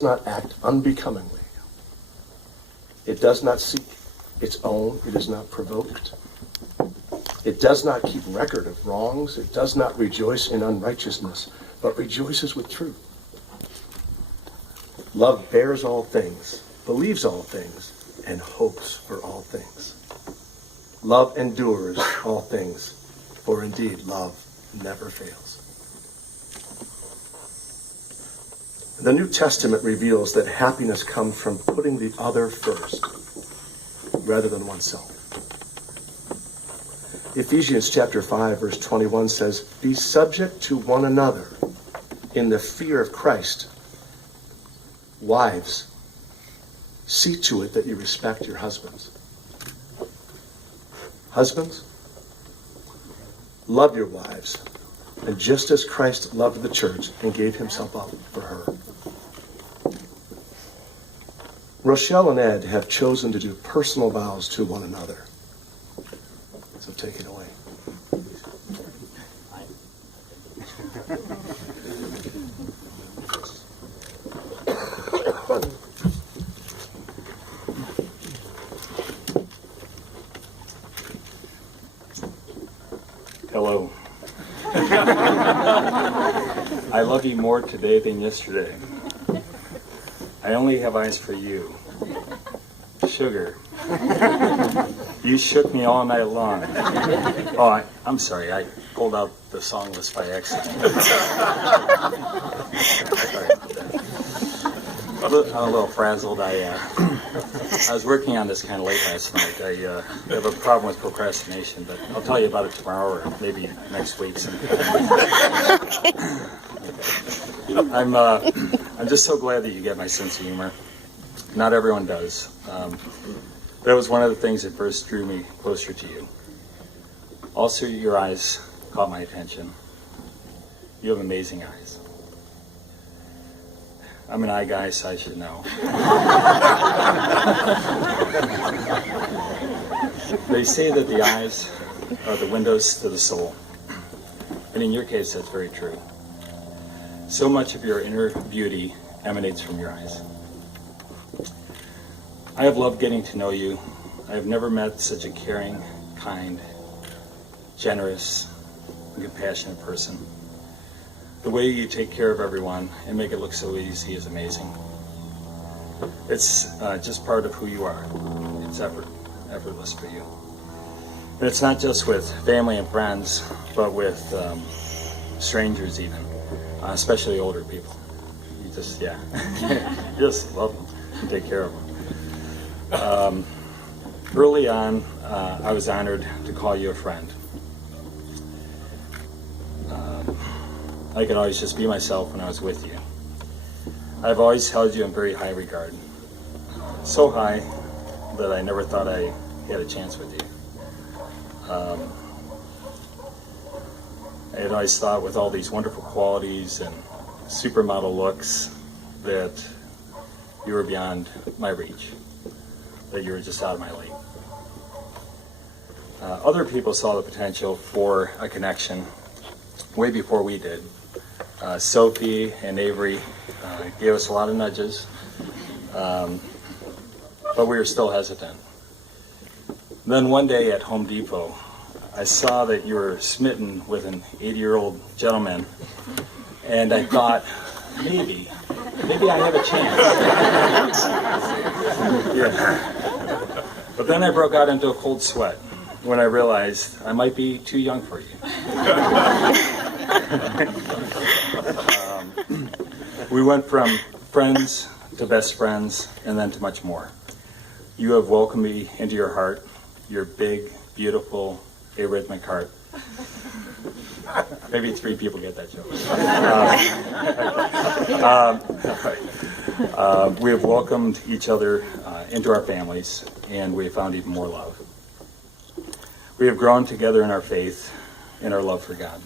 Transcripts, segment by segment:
not act unbecomingly. It does not seek its own. It is not provoked. It does not keep record of wrongs. It does not rejoice in unrighteousness, but rejoices with truth. Love bears all things, believes all things, and hopes for all things. Love endures all things, for indeed love never fails. The New Testament reveals that happiness comes from putting the other first, rather than oneself. Ephesians chapter 5, verse 21 says, "Be subject to one another in the fear of Christ. Wives, see to it that you respect your husbands." Husbands, love your wives, and just as Christ loved the church and gave himself up for her. Rochelle and Ed have chosen to do personal vows to one another. So take it away. Hello. I love you more today than yesterday. I only have eyes for you. Sugar. You shook me all night long. Oh, I'm sorry. I pulled out the song list by accident. Sorry about that. I'm a little frazzled. I was working on this kind of late last night. I have a problem with procrastination, but I'll tell you about it tomorrow or maybe next week sometime. Okay. I'm just so glad that you get my sense of humor. Not everyone does. That was one of the things that first drew me closer to you. Also, your eyes caught my attention. You have amazing eyes. I'm an eye guy, so I should know. They say that the eyes are the windows to the soul. And in your case, that's very true. So much of your inner beauty emanates from your eyes. I have loved getting to know you. I have never met such a caring, kind, generous, and compassionate person. The way you take care of everyone and make it look so easy is amazing. It's just part of who you are. It's effortless for you. And it's not just with family and friends, but with strangers even, especially older people. You just, you just love them and take care of them. Early on, I was honored to call you a friend. I could always just be myself when I was with you. I've always held you in very high regard. So high that I never thought I had a chance with you. I had always thought with all these wonderful qualities and supermodel looks that you were beyond my reach, that you were just out of my league. Other people saw the potential for a connection way before we did. Sophie and Avery gave us a lot of nudges, but we were still hesitant. Then one day at Home Depot, I saw that you were smitten with an 80-year-old gentleman, and I thought, maybe I have a chance. Yeah. But then I broke out into a cold sweat when I realized I might be too young for you. We went from friends to best friends and then to much more. You have welcomed me into your heart, your big, beautiful, arrhythmic heart. Maybe 3 people get that joke. We have welcomed each other into our families, and we have found even more love. We have grown together in our faith and our love for God.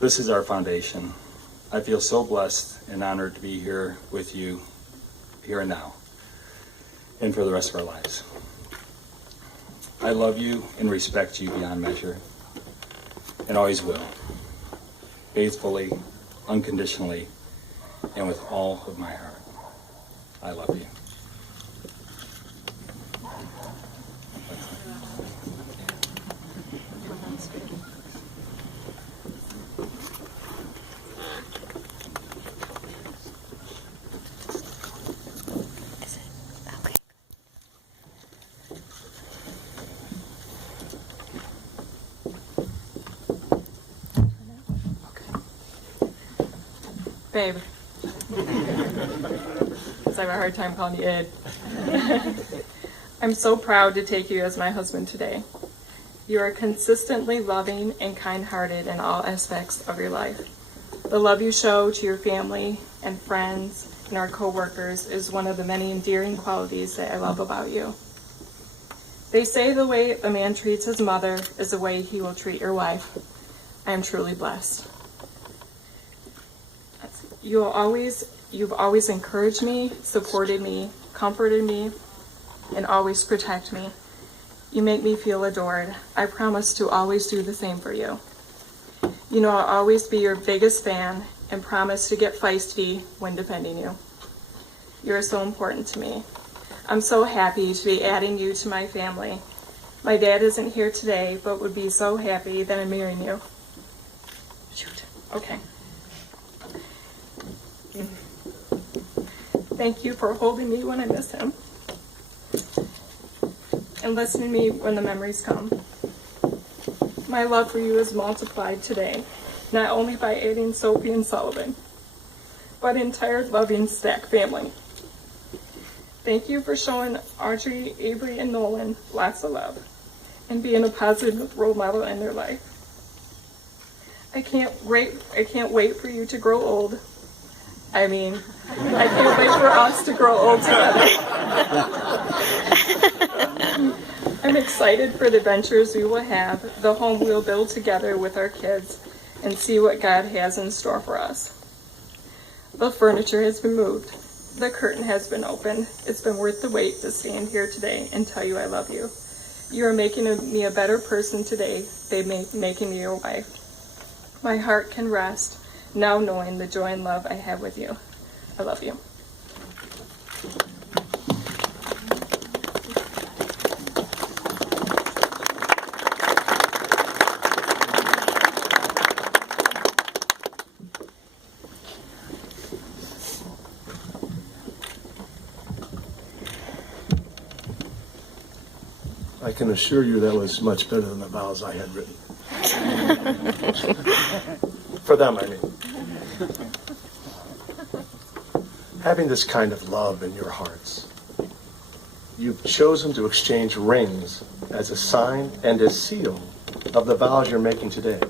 This is our foundation. I feel so blessed and honored to be here with you, here and now, and for the rest of our lives. I love you and respect you beyond measure, and always will, faithfully, unconditionally, and with all of my heart. I love you. Babe. Because I have a hard time calling you Ed. I'm so proud to take you as my husband today. You are consistently loving and kind-hearted in all aspects of your life. The love you show to your family and friends and our co-workers is one of the many endearing qualities that I love about you. They say the way a man treats his mother is the way he will treat your wife. I am truly blessed. You've always encouraged me, supported me, comforted me, and always protect me. You make me feel adored. I promise to always do the same for you. You know I'll always be your biggest fan and promise to get feisty when defending you. You're so important to me. I'm so happy to be adding you to my family. My dad isn't here today, but would be so happy that I'm marrying you. Shoot. Okay. Thank you for holding me when I miss him and listening to me when the memories come. My love for you is multiplied today, not only by adding Sophie and Sullivan, but entire loving Stack family. Thank you for showing Audrey, Avery, and Nolan lots of love and being a positive role model in their life. I can't wait for you to grow old. I can't wait for us to grow old together. I'm excited for the adventures we will have, the home we'll build together with our kids, and see what God has in store for us. The furniture has been moved. The curtain has been opened. It's been worth the wait to stand here today and tell you I love you. You are making me a better person today by making me your wife. My heart can rest now knowing the joy and love I have with you. I love you. I can assure you that was much better than the vows I had written. For them, I mean. Having this kind of love in your hearts, you've chosen to exchange rings as a sign and a seal of the vows you're making today.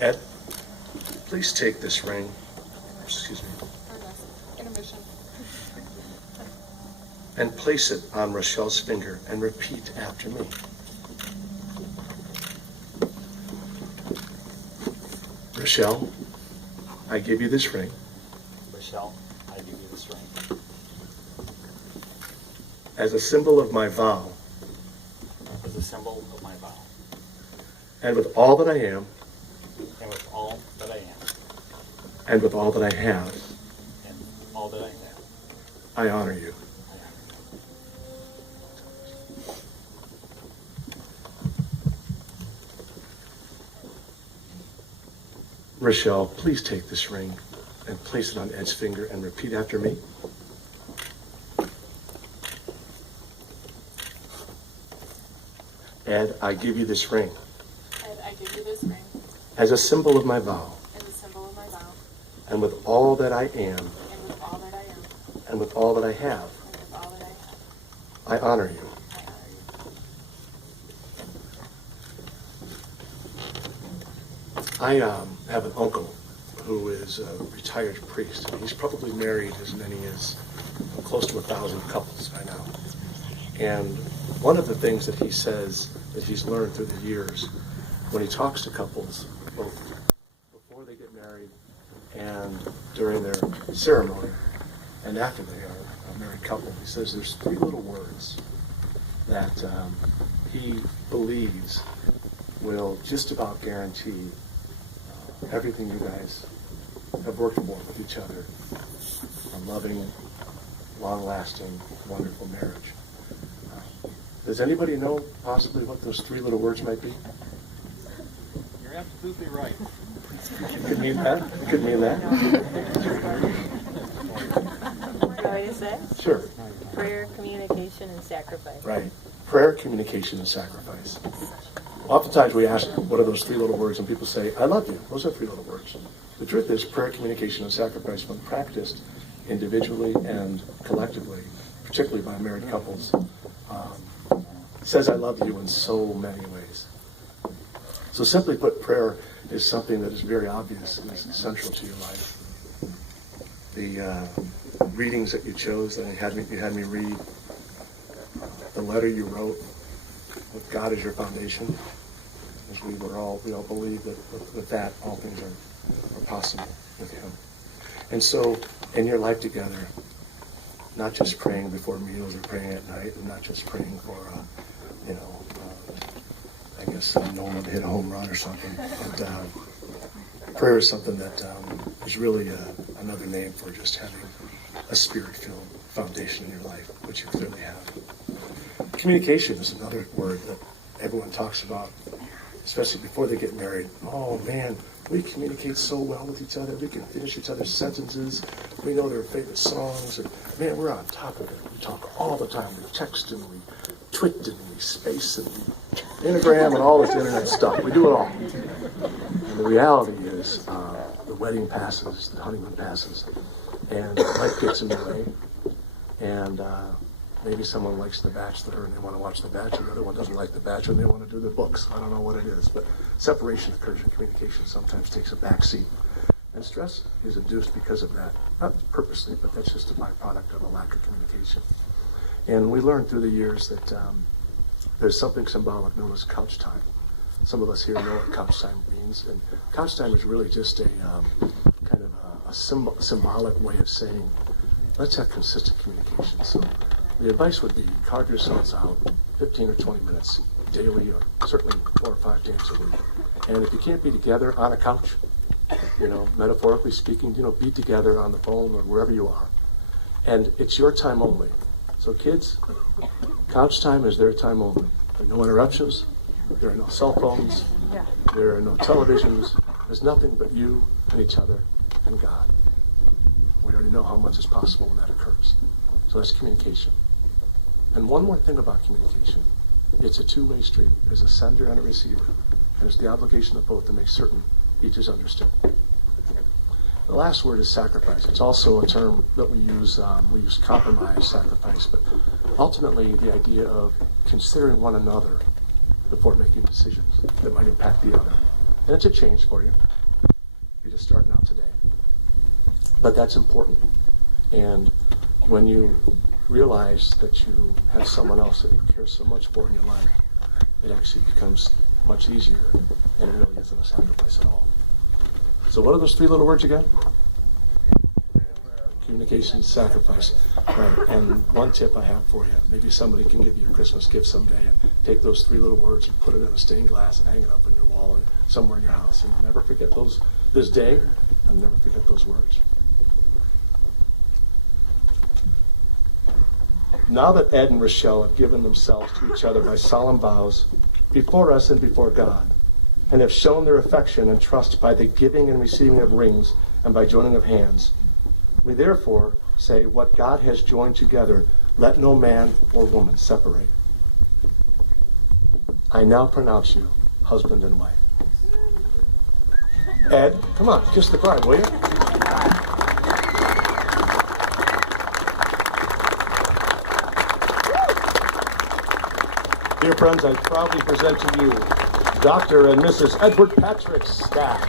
Ed, please take this ring. Excuse me. Intermission. And place it on Rochelle's finger and repeat after me. Rochelle, I give you this ring Rochelle, I give you this ring as a symbol of my vow, as a symbol of my vow, and with all that I am, and with all that I am, and with all that I have, and all that I have, I honor you. I honor you. Rochelle, please take this ring and place it on Ed's finger and repeat after me. Ed, I give you this ring Ed, I give you this ring as a symbol of my vow, as a symbol of my vow, and with all that I am, and with all that I am, and with all that I have, and with all that I have, I honor you. I honor you. I have an uncle who is a retired priest, and he's probably married as many as close to 1,000 couples by now. And one of the things that he says that he's learned through the years when he talks to couples, both before they get married and during their ceremony and after they are a married couple, he says there's 3 little words that he believes will just about guarantee everything you guys have worked for with each other, a loving, long-lasting, wonderful marriage. Does anybody know possibly what those 3 little words might be? You're absolutely right. It could mean that. It could mean that. What do you say? Sure. Prayer, communication, and sacrifice. Right. Prayer, communication, and sacrifice. Oftentimes we ask, what are those 3 little words? And people say, I love you. Those are 3 little words. The truth is, prayer, communication, and sacrifice, when practiced individually and collectively, particularly by married couples, says I love you in so many ways. So simply put, prayer is something that is very obvious and is central to your life. The readings that you chose, that you had me read, the letter you wrote, with God as your foundation, as we all believe that with that all things are possible with Him. And so in your life together, not just praying before meals or praying at night, and not just praying for I guess Nolan to hit a home run or something. But prayer is something that is really another name for just having a spirit-filled foundation in your life, which you clearly have. Communication is another word that everyone talks about, especially before they get married. Oh man, we communicate so well with each other. We can finish each other's sentences. We know their favorite songs. And man, we're on top of it. We talk all the time. We text and we twit and we space and we Instagram and all this internet stuff. We do it all. And the reality is the wedding passes, the honeymoon passes, and life gets in the way. And maybe someone likes The Bachelor and they want to watch The Bachelor. The other one doesn't like The Bachelor and they want to do their books. I don't know what it is, but separation occurs and communication sometimes takes a back seat. And stress is induced because of that. Not purposely, but that's just a byproduct of a lack of communication. And we learned through the years that there's something symbolic known as couch time. Some of us here know what couch time means. And couch time is really just a kind of a symbolic way of saying, let's have consistent communication. So the advice would be carve yourselves out 15 or 20 minutes daily, or certainly 4 or 5 days a week. And if you can't be together on a couch, metaphorically speaking, be together on the phone or wherever you are. And it's your time only. So kids, couch time is their time only. There are no interruptions. There are no cell phones. There are no televisions. There's nothing but you and each other and God. We already know how much is possible when that occurs. So that's communication. And one more thing about communication. It's a two-way street. There's a sender and a receiver. And it's the obligation of both to make certain each is understood. The last word is sacrifice. It's also a term that we use compromise, sacrifice, but ultimately the idea of considering one another before making decisions that might impact the other. And it's a change for you. You're just starting out today. But that's important. And when you realize that you have someone else that you care so much for in your life, it actually becomes much easier, and it really isn't a sacrifice at all. So what are those 3 little words again? Communication, sacrifice. Right. And one tip I have for you, maybe somebody can give you a Christmas gift someday, and take those 3 little words and put it in a stained glass and hang it up on your wall or somewhere in your house. And never forget this day, and never forget those words. Now that Ed and Rochelle have given themselves to each other by solemn vows before us and before God, and have shown their affection and trust by the giving and receiving of rings and by joining of hands, we therefore say, what God has joined together, let no man or woman separate. I now pronounce you husband and wife. Ed, come on, kiss the bride, will you? Dear friends, I proudly present to you Dr. and Mrs. Edward Patrick's staff.